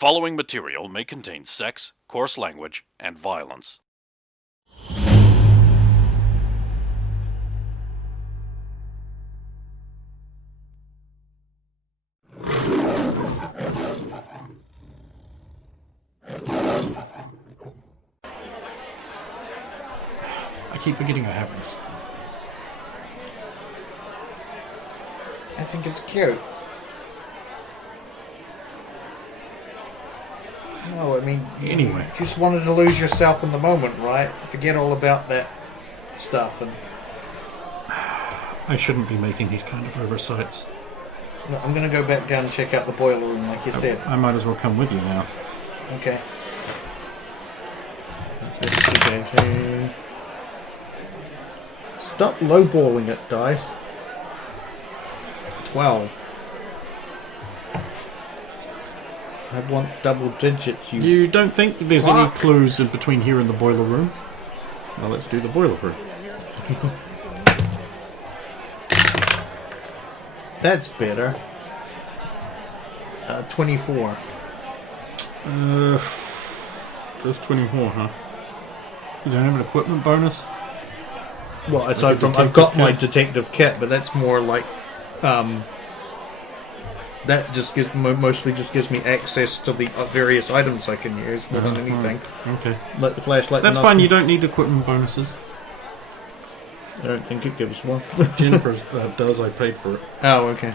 following material may contain sex, coarse language, and violence. I keep forgetting I have this. I think it's cute. No, I mean, Anyway. you just wanted to lose yourself in the moment, right? Forget all about that stuff. And I shouldn't be making these kind of oversights. no, I'm going to go back down and check out the boiler room, like you said. I might as well come with you now. Okay. Stop lowballing it, dice. 12. I want double digits, You don't think there's any clues in between here and the boiler room? Well, let's do the boiler room. That's better. 24. Just 24, huh? You don't have an equipment bonus? Well, aside from I've got my detective kit, but that's more like that just gives mostly just gives me access to the various items I can use more than anything. Right. Okay, Like the flashlight. that's fine. You don't need equipment bonuses. I don't think it gives one. Jennifer does. I paid for it. Oh, okay.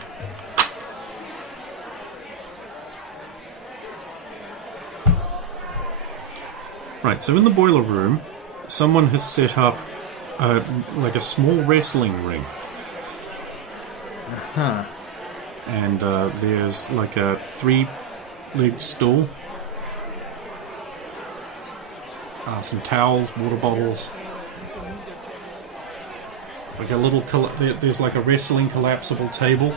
Right. So in the boiler room, someone has set up like a small wrestling ring. Huh. And there's like a 3-legged stool, some towels, water bottles, like a little. There's like a wrestling collapsible table,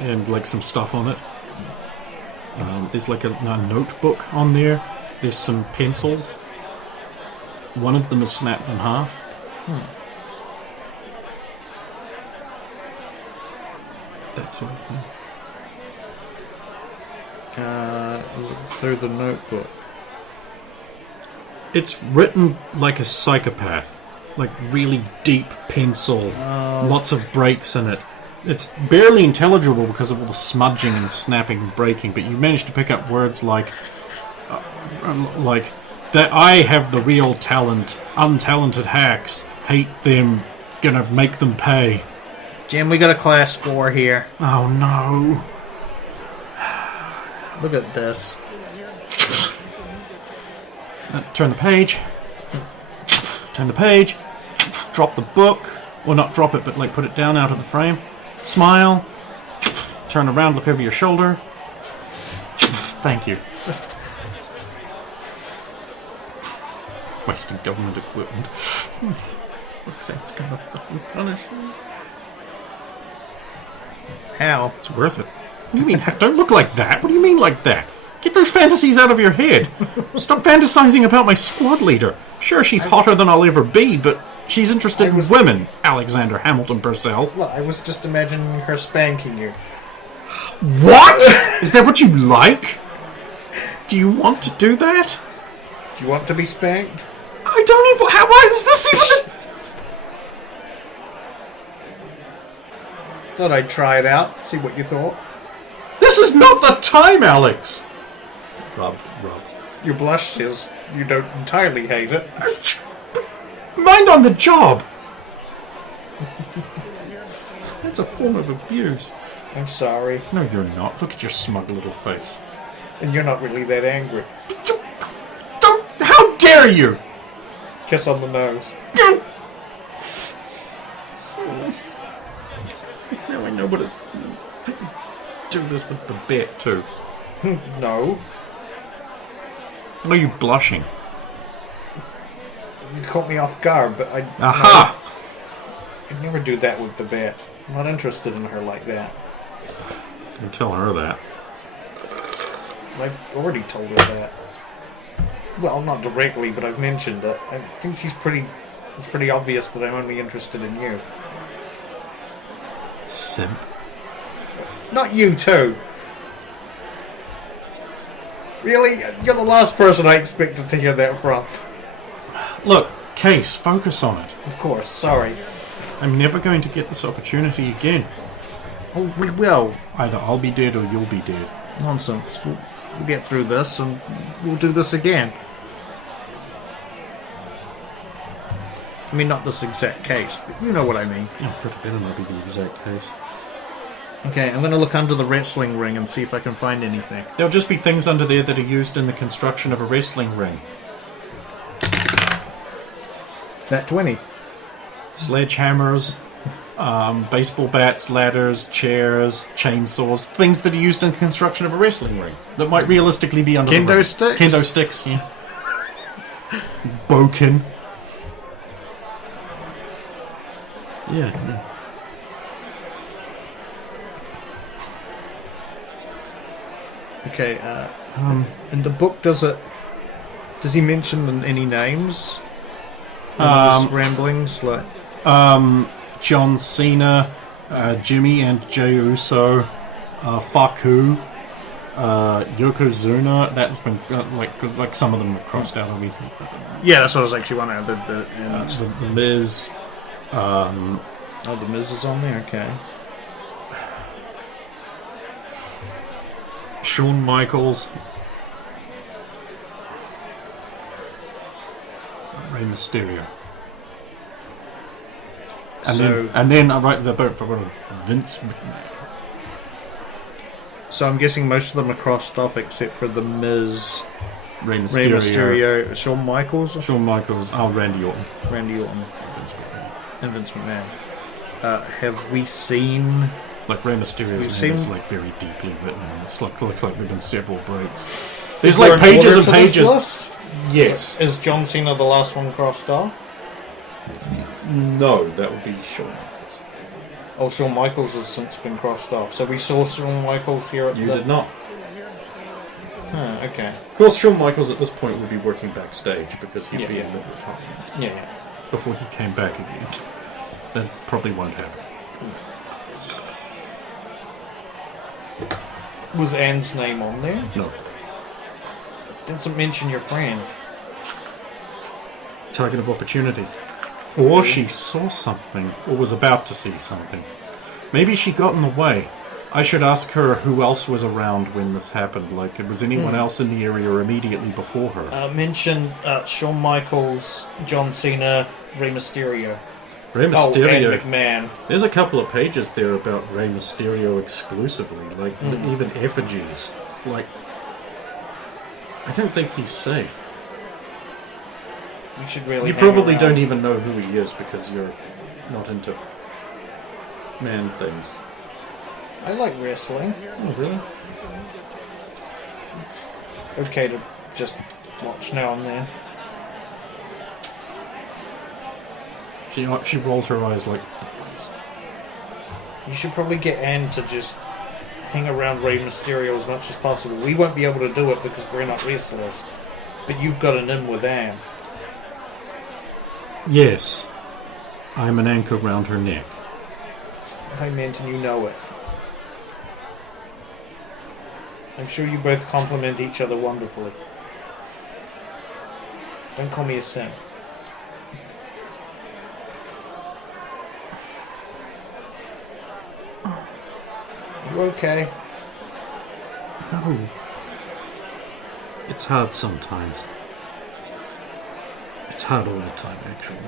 and like some stuff on it. There's like a notebook on there. There's some pencils. One of them is snapped in half. That sort of thing. Look through the notebook. It's written like a psychopath. Like really deep pencil. Lots of breaks in it. It's barely intelligible because of all the smudging and snapping and breaking, but you managed to pick up words like that I have the real talent, untalented hacks, hate them, gonna make them pay. Jim, we got a class 4 here. Oh no. Look at this. Turn the page. Turn the page. Drop the book. Well, not drop it, but like put it down out of the frame. Smile. Turn around, look over your shoulder. Thank you. Wasting government equipment. Looks like it's gonna fucking punish me. How? It's worth it. What do you mean? Don't look like that. What do you mean like that? Get those fantasies out of your head. Stop fantasizing about my squad leader. Sure, she's hotter than I'll ever be, but she's interested in women, Alexander Hamilton Purcell. Look, I was just imagining her spanking you. What? Is that what you like? Do you want to do that? Do you want to be spanked? I don't even... Why is this even... Thought I'd try it out, see what you thought. This is not the time, Alex! Rub. Your blush says you don't entirely hate it. Mind on the job! That's a form of abuse. I'm sorry. No, you're not. Look at your smug little face. And you're not really that angry. Don't... How dare you! Kiss on the nose. Now I know what it's... Do this with the bat, too. No. Why are you blushing? You caught me off guard, but I... Aha! I'd never do that with the bat. I'm not interested in her like that. Don't tell her that. I've already told her that. Well, not directly, but I've mentioned it. I think it's pretty obvious that I'm only interested in you. Simp. Not you, too. Really? You're the last person I expected to hear that from. Look, Case, focus on it. Of course, sorry. I'm never going to get this opportunity again. Oh, we will. Either I'll be dead or you'll be dead. Nonsense. We'll get through this and we'll do this again. I mean, not this exact case, but you know what I mean. Oh, could have better not be the exact case. Okay, I'm going to look under the wrestling ring and see if I can find anything. There'll just be things under there that are used in the construction of a wrestling ring. That 20. Sledgehammers, baseball bats, ladders, chairs, chainsaws, things that are used in the construction of a wrestling ring that might realistically be under the ring. Kendo sticks? Kendo sticks, yeah. Boken. Yeah. Okay, in the book, does he mention any names? His ramblings, like John Cena, Jimmy and Jey Uso, Faku, Yokozuna. That's been like some of them are crossed out, obviously. yeah, that's what I was actually wondering. The Miz. Oh, the Miz is on there. Okay. Shawn Michaels, Rey Mysterio, and then I write the boat for Vince McMahon. So I'm guessing most of them are crossed off except for the Miz, Rey Rey Mysterio, Shawn Michaels, Randy Orton, Vince McMahon, and Vince McMahon. Have we seen? Like Rey Mysterio's name is like very deeply written. It's looks like there've been several breaks. There's like pages and pages. Yes. Is John Cena the last one crossed off? No, that would be Shawn. Oh, Shawn Michaels has since been crossed off. So we saw Shawn Michaels here at You did not. Okay. Of course, Shawn Michaels at this point would be working backstage because he'd be in mid-retirement. Yeah. Before he came back again. That probably won't happen. Was Anne's name on there? No. Doesn't mention your friend. Target of opportunity. Or she saw something, or was about to see something. Maybe she got in the way. I should ask her who else was around when this happened. Like, was anyone else in the area immediately before her? Mention Shawn Michaels, John Cena, Rey Mysterio. Rey Mysterio. And McMahon. There's a couple of pages there about Rey Mysterio exclusively. Like, even effigies. It's like, I don't think he's safe. You should really. You probably don't even know who he is because you're not into man things. I like wrestling. Oh, really? It's okay to just watch now and then. She rolls her eyes like boys. You should probably get Anne to just hang around Rey Mysterio as much as possible. We won't be able to do it because we're not wrestlers. But you've got an in with Anne. Yes. I'm an anchor round her neck. I meant, and you know it. I'm sure you both complement each other wonderfully. Don't call me a simp. You okay? No. It's hard sometimes. It's hard all the time, actually.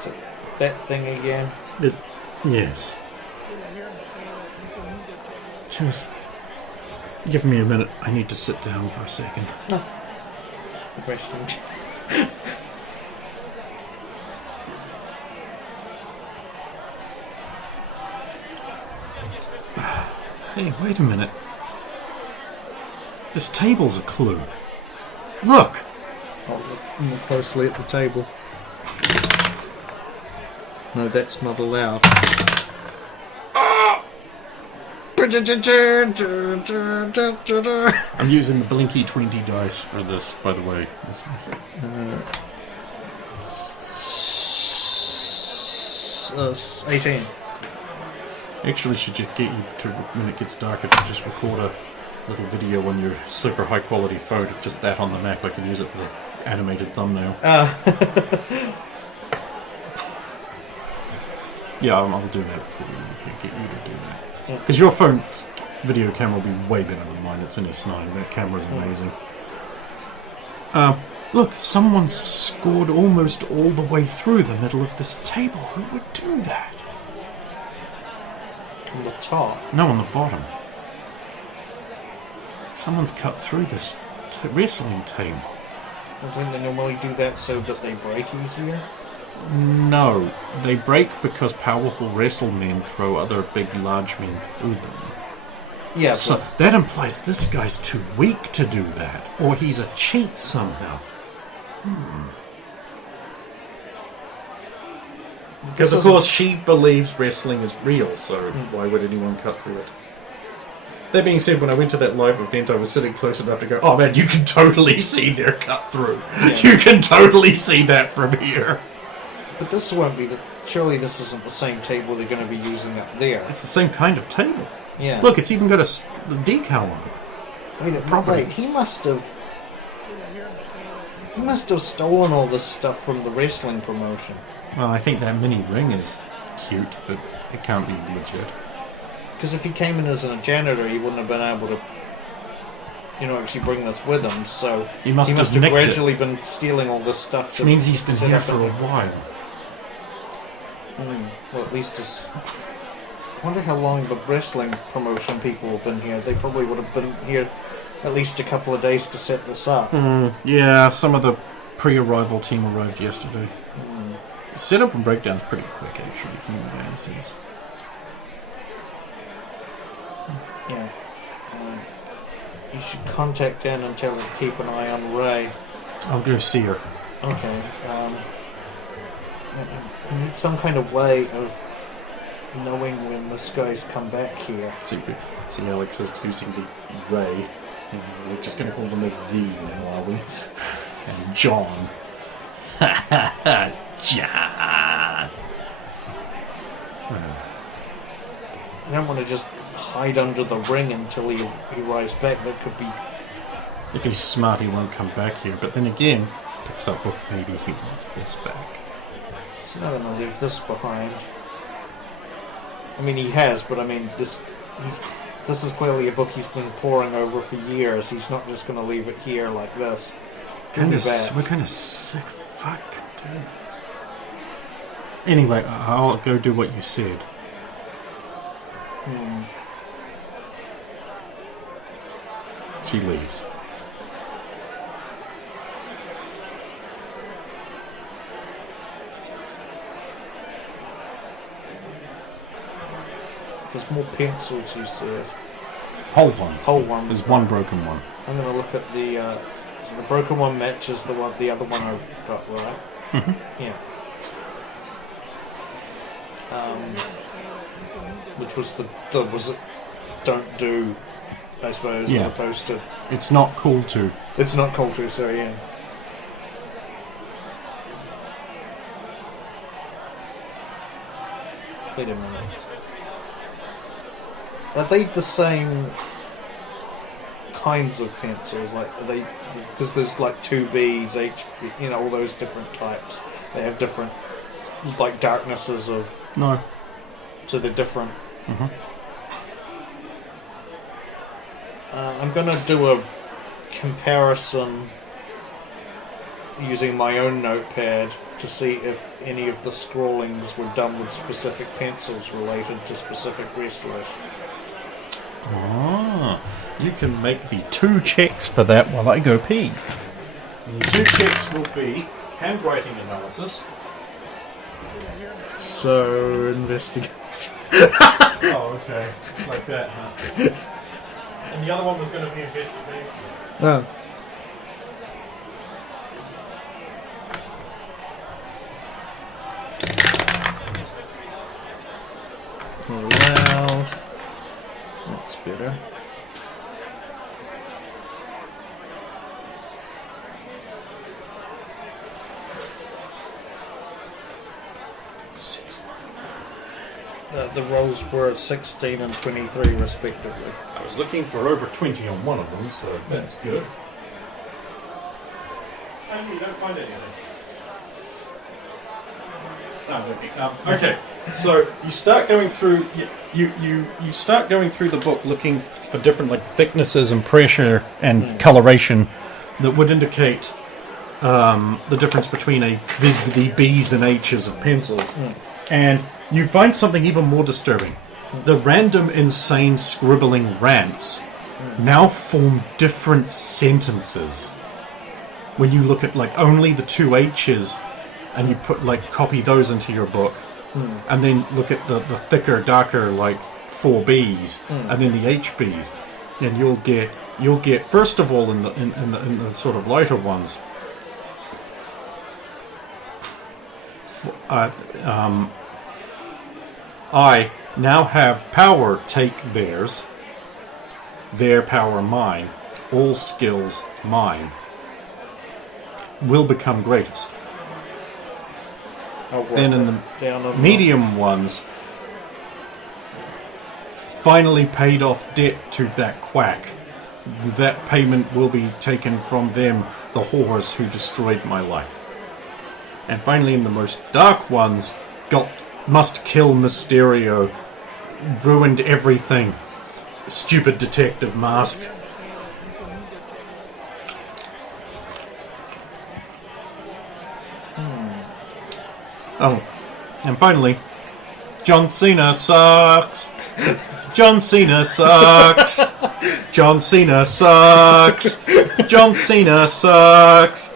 So, that thing again? Yes. Just give me a minute. I need to sit down for a second. No. Wrestling. Hey, wait a minute. This table's a clue. Look! I'll look more closely at the table. No, that's not allowed. I'm using the Blinky 20 dice for this, by the way. 18. Actually, should just get you to, when it gets darker, to just record a little video on your super high quality phone of just that on the map. I can use it for the animated thumbnail. Yeah, I'll do that before we leave here. Get you to do that. Because your phone's video camera will be way better than mine. It's an S9. That camera's amazing. Look, someone scored almost all the way through the middle of this table. Who would do that? On the top? No, on the bottom. Someone's cut through this wrestling table. Don't they normally do that so that they break easier? No, they break because powerful wrestlemen throw other big, large men through them. Yeah, So that implies this guy's too weak to do that, or he's a cheat somehow. Because of course she believes wrestling is real, so why would anyone cut through it? That being said, when I went to that live event, I was sitting close enough to go, oh man, you can totally see their cut through. Yeah. You can totally see that from here. But this won't be surely this isn't the same table they're going to be using up there. It's the same kind of table. Yeah. Look, it's even got a decal on it. Wait, he must have stolen all this stuff from the wrestling promotion. Well, I think that mini ring is cute, but it can't be legit. Because if he came in as a janitor, he wouldn't have been able to, actually bring this with him. So he must have gradually been stealing all this stuff. Which means he's been here for a while. Well, at least I wonder how long the wrestling promotion people have been here. They probably would have been here at least a couple of days to set this up. Yeah, some of the pre-arrival team arrived yesterday. Setup and breakdown's pretty quick, actually, from what Dan says. Yeah. You should contact Anne and tell her to keep an eye on Ray. I'll go see her. Okay. I need some kind of way of knowing when this guy's come back here. See, Alex is using the Ray, and we're just going to call them as the now, are we? And John. John! I don't want to just hide under the ring until he arrives back. That could be... If he's smart, he won't come back here. But then again, picks up book, maybe he wants this back. So now I'm going to leave this behind. I mean, he has, but I mean, this is clearly a book he's been poring over for years. He's not just going to leave it here like this. We're kind of sick. Fuck. Dude. Anyway, I'll go do what you said. She leaves. There's more pencils, you said. Whole ones. Whole ones. There's one broken one. I'm going to look at the... so the broken one matches the other one I've got, right? Mm-hmm. Yeah. Which was was it don't do, I suppose, as opposed to... It's not cool to. It's not cool to, so yeah. Wait a minute. Are they the same kinds of pencils? Like, are they... Because there's like 2Bs, HB, all those different types. They have different, like, darknesses of... No. So they're different. Mm-hmm. I'm going to do a comparison using my own notepad to see if any of the scrawlings were done with specific pencils related to specific wrestlers. Ah, you can make the 2 checks for that while I go pee. And the 2 checks will be handwriting analysis. So, investigate. Oh, okay. Like that, huh? And the other one was going to be investigation. Oh. Loud. That's better. The rolls were 16 and 23 respectively. I was looking for over 20 on one of them, so that's good. And you don't find anything. No, I'm joking. Okay, so you start going through. You start going through the book looking for different like thicknesses and pressure and coloration that would indicate the difference between the B's and H's of pencils, and you find something even more disturbing. The random, insane scribbling rants now form different sentences. When you look at like only the two H's, and you put like copy those into your book, and then look at the thicker, darker like 4 B's, and then the HB's, and you'll get first of all in the sort of lighter ones. I now have power, take theirs, their power mine, all skills mine, will become greatest. Then in the medium ones, finally paid off debt to that quack. That payment will be taken from them, the whores who destroyed my life. And finally in the most dark ones, must kill Mysterio, ruined everything. Stupid detective mask. Oh, and finally, John Cena sucks. John Cena sucks. John Cena sucks. John Cena sucks.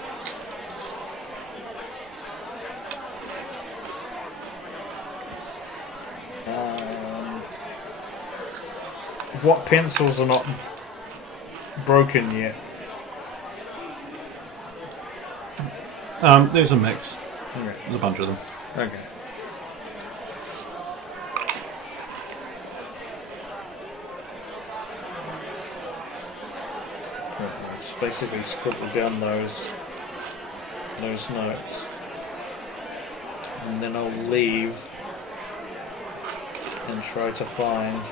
What pencils are not broken yet? There's a mix. Okay. There's a bunch of them. Okay. Just basically scribble down those notes, and then I'll leave and try to find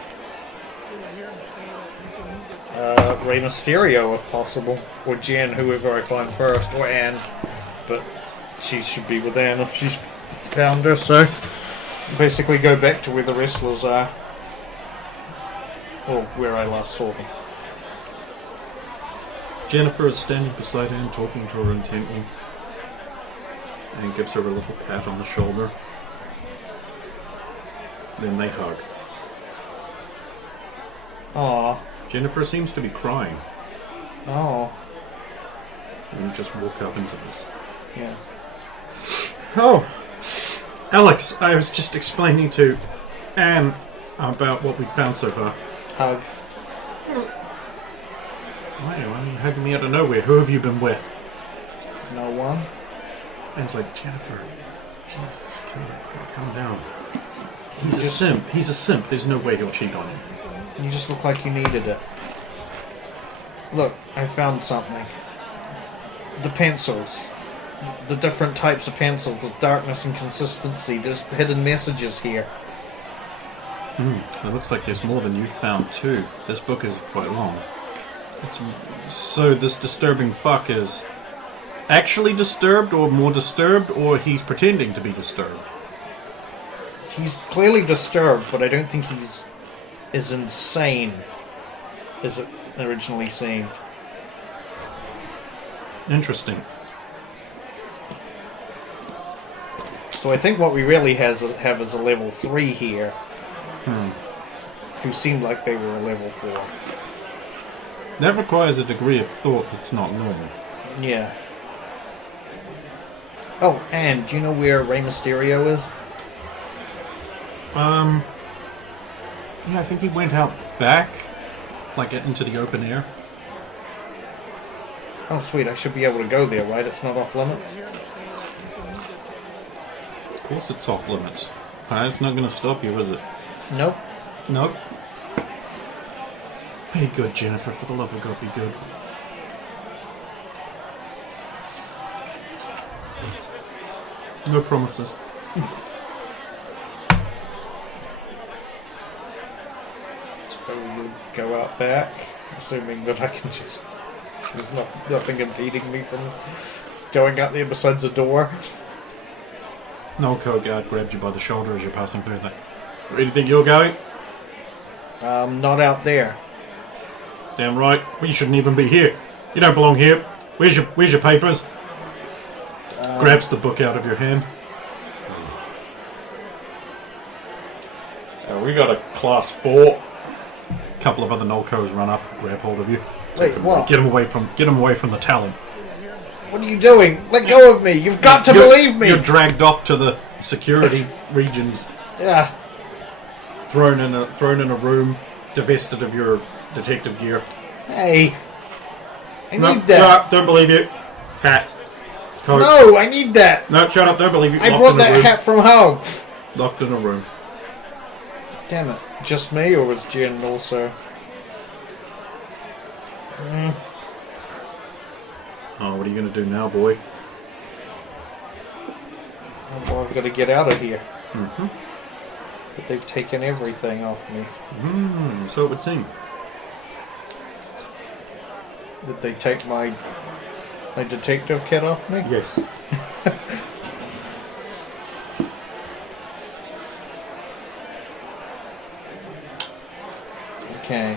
Rey Mysterio if possible, or Jen, whoever I find first, or Anne, but she should be with Anne if she's found her, so basically go back to where the wrestlers are, or where I last saw them. Jennifer is standing beside Anne, talking to her intently, and gives her a little pat on the shoulder. Then they hug. Aww. Jennifer seems to be crying. Oh. And you just walk up into this. Yeah. Oh, Alex, I was just explaining to Anne about what we'd found so far. Hug. Why are you hugging me out of nowhere? Who have you been with? No one. Anne's like, Jennifer, Jesus, calm down. He's a simp. He's a simp. There's no way he'll cheat on you. You just look like you needed it. Look, I found something. The pencils. The different types of pencils, the darkness and consistency. There's hidden messages here. It looks like there's more than you found too. This book is quite long. So this disturbing fuck is actually disturbed, or more disturbed, or he's pretending to be disturbed? He's clearly disturbed, but I don't think he's as insane as it originally seemed. Interesting. So I think what we really have is a level 3 here. Who seemed like they were a level 4. That requires a degree of thought that's not normal. Yeah. Oh, and do you know where Rey Mysterio is? Yeah, I think he went out back, like into the open air. Oh, sweet, I should be able to go there, right? It's not off limits? Of course it's off limits. It's not going to stop you, is it? Nope. Nope. Be good, Jennifer. For the love of God, be good. No promises. It's very good. go out back, assuming that I can just... There's nothing impeding me from going out there besides a door. An old code guard grabs you by the shoulder as you're passing through that. Where do you think you're going? Not out there. Damn right. Well, you shouldn't even be here. You don't belong here. Where's your papers? Grabs the book out of your hand. We got a class 4. A couple of other Nolcos run up, grab hold of you. Wait, what? Get him away from the talon. What are you doing? Let go of me! You've got to believe me! You're dragged off to the security regions. Yeah. Thrown in a room, divested of your detective gear. Hey, I need that. No, don't believe you. Hat. Coat. No, I need that. No, shut up. Don't believe you. I brought that hat from home. Locked in a room. Damn it. Just me, or was Jen also? Oh, what are you going to do now, boy? Well, I've got to get out of here. Mm-hmm. But they've taken everything off me. So it would seem. Did they take my detective kit off me? Yes. Okay.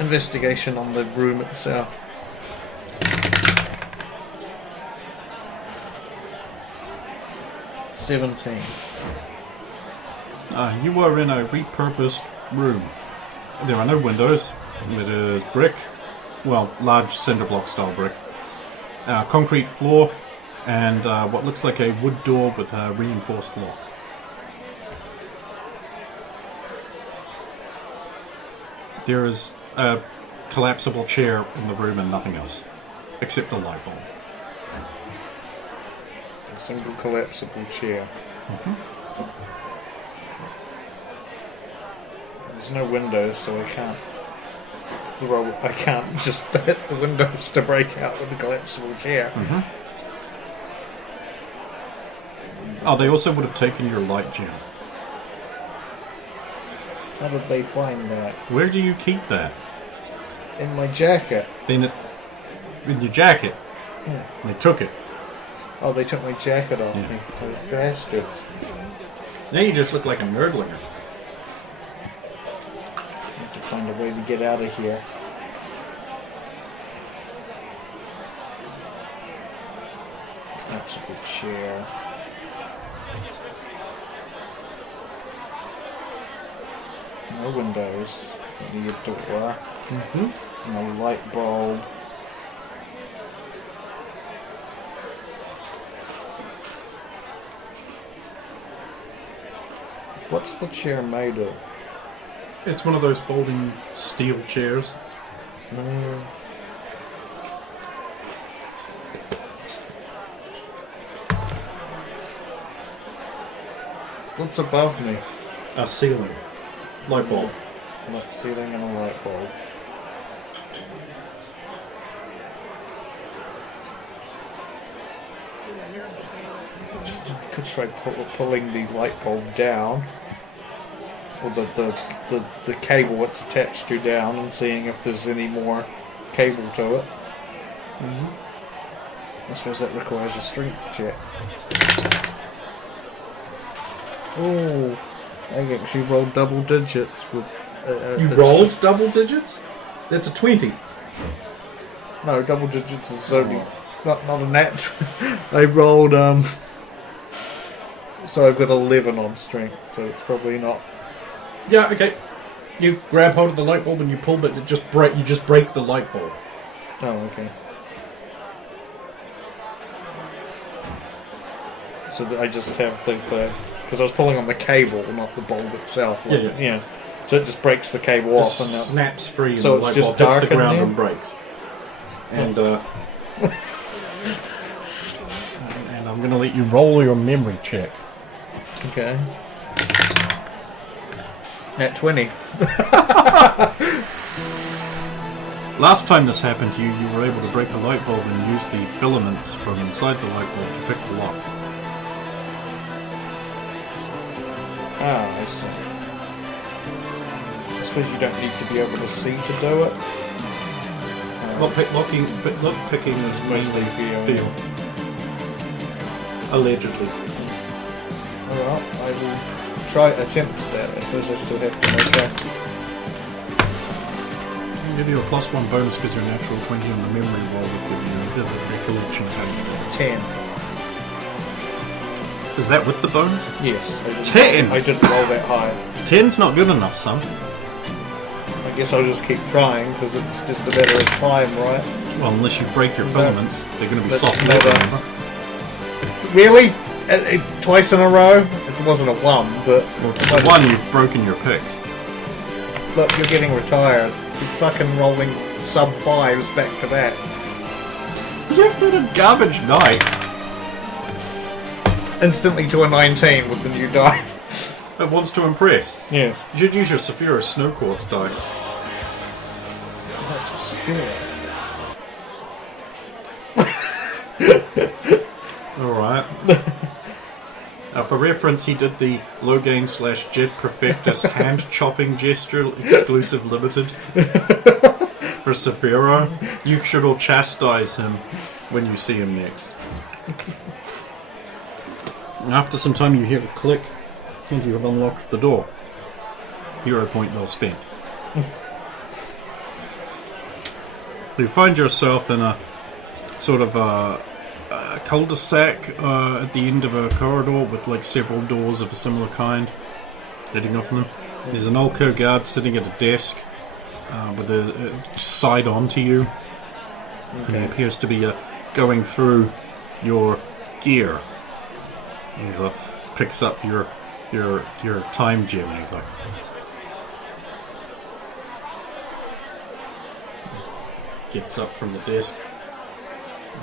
Investigation on the room itself. $17. You are in a repurposed room. There are no windows. It is brick. Well, large cinder block style brick. Concrete floor and what looks like a wood door with a reinforced lock. There is a collapsible chair in the room and nothing else. Except a light bulb. A single collapsible chair. Mm-hmm. There's no windows, so I can't just hit the windows to break out with the collapsible chair. Mm-hmm. Oh, they also would have taken your light gem. How did they find that? Where do you keep that? In my jacket. Then it's in your jacket. Yeah. They took it. Oh, they took my jacket off Yeah. me. Those bastards. Now you just look like a nerdlinger. I need to find a way to get out of here. Collapsible chair. No windows. Only a door. Mm-hmm. And a light bulb. What's the chair made of? It's one of those folding steel chairs. What's above me? A ceiling. Light bulb. Light ceiling and a light bulb. Could try pulling the light bulb down, or the cable it's attached to down, and seeing if there's any more cable to it. I suppose that requires a strength check. Oh, I actually rolled double digits with. You rolled double digits? That's a 20. No, double digits is only not a nat. I rolled so I've got 11 on strength, so it's probably not. Yeah, okay. You grab hold of the light bulb and you pull, but you just break the light bulb. Oh, okay. So I just have the because I was pulling on the cable, not the bulb itself. Like, Yeah. So it just breaks the cable It off, and snaps free, and so the it's light just bulb hits dark the in ground there? and breaks. And and I'm gonna let you roll your memory check. okay. Nat 20. Last time this happened to you, you were able to break the light bulb and use the filaments from inside the light bulb to pick the lock. Ah, I see. suppose you don't need to be able to see to do it. Lock picking is mainly feel. Allegedly. Alright, I will attempt that. I suppose I still have to make that. I'll give you a +1 bonus because you're natural 20 on the memory roll with the recollection page. 10. Is that with the bonus? Yes. 10! I didn't roll that high. 10's not good enough, son. I guess I'll just keep trying because it's just a matter of time, right? Well, unless you break your filaments, they're going to be That's soft. never- Really? Twice in a row? It wasn't a 1, but... Well, for one, you've broken your picks. Look, you're getting retired. You're fucking rolling sub-5s back to back. You've got a garbage night. Instantly to a 19 with the new die. It wants to impress. Yes. You should use your Saphira Snow Quartz die. That's for Saphira. Alright. For reference, he did the Logain / Jet Perfectus hand chopping gesture, exclusive limited, for Saphira. You should all chastise him when you see him next. After some time, you hear a click. I think you have unlocked the door. Hero point well spent. You find yourself in a sort of a cul-de-sac at the end of a corridor with like several doors of a similar kind leading up from them. There's an Olco guard sitting at a desk with a side on to you. Okay. And he appears to be going through your gear. He picks up your time gem and he's like, gets up from the desk,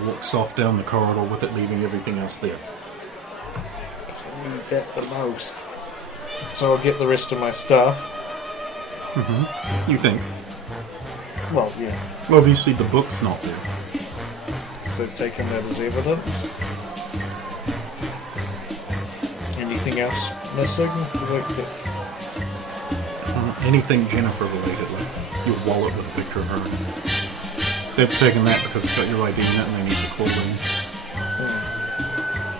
walks off down the corridor with it, leaving everything else there. I need that the most. So I'll get the rest of my stuff. Mm-hmm. You think? Well, yeah. Well, obviously the book's not there. So taking that as evidence. Anything else missing? Anything Jennifer related, like your wallet with a picture of her. They've taken that because it's got your ID in it and they need to call in.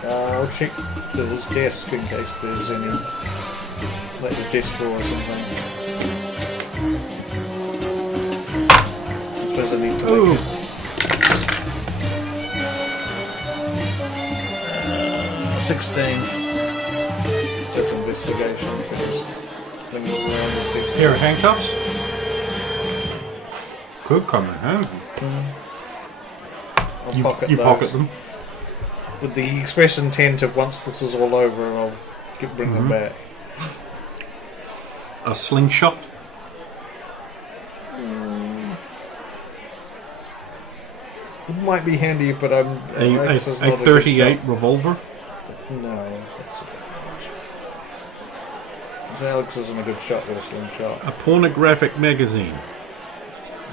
I'll check his desk in case there's any. Like his desk drawer or something. I suppose I need to make it. 16. That's investigation for his things around his desk. Here are handcuffs. Could come in handy. I'll pocket you those. pocket them. With the express intent of once this is all over, I'll bring them back. A slingshot. It might be handy, but I'm A 38 revolver. No, that's a bit much. Alex isn't a good shot with a slingshot. A pornographic magazine.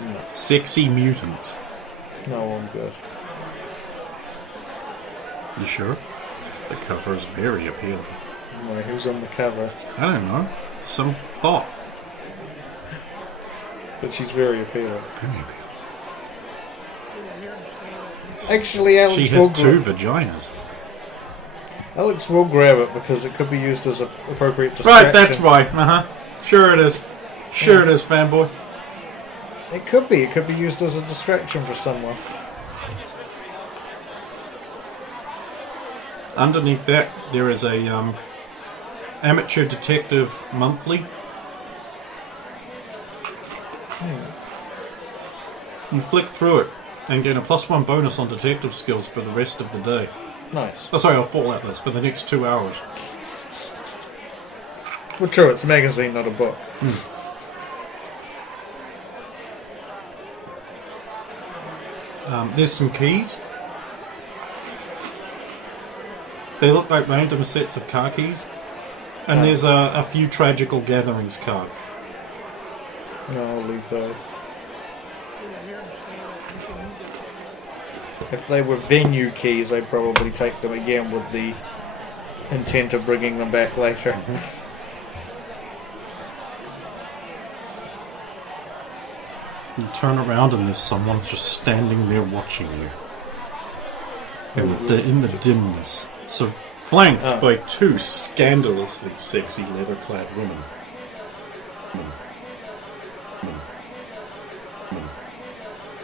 No. Sexy mutants. No, I'm good. You sure? The cover is very appealing. Wait, who's on the cover? I don't know. Some thought. But she's very appealing. Very appealing. Actually, Alex She has 2 vaginas. Alex will grab it because it could be used as an appropriate distraction. Right, that's right. Sure it is. Sure it is, fanboy. It could be. It could be used as a distraction for someone. Underneath that, there is a amateur detective monthly. You flick through it and get a +1 bonus on detective skills for the rest of the day. Nice. Oh, sorry, I'll Fallout list for the next 2 hours. Well, true. It's a magazine, not a book. There's some keys. They look like random sets of car keys. And there's a few Tragical Gatherings cards. No, I'll leave those. If they were venue keys, I'd probably take them again with the intent of bringing them back later. You turn around and there's someone just standing there watching you. In the dimness. So flanked by two scandalously sexy leather-clad women.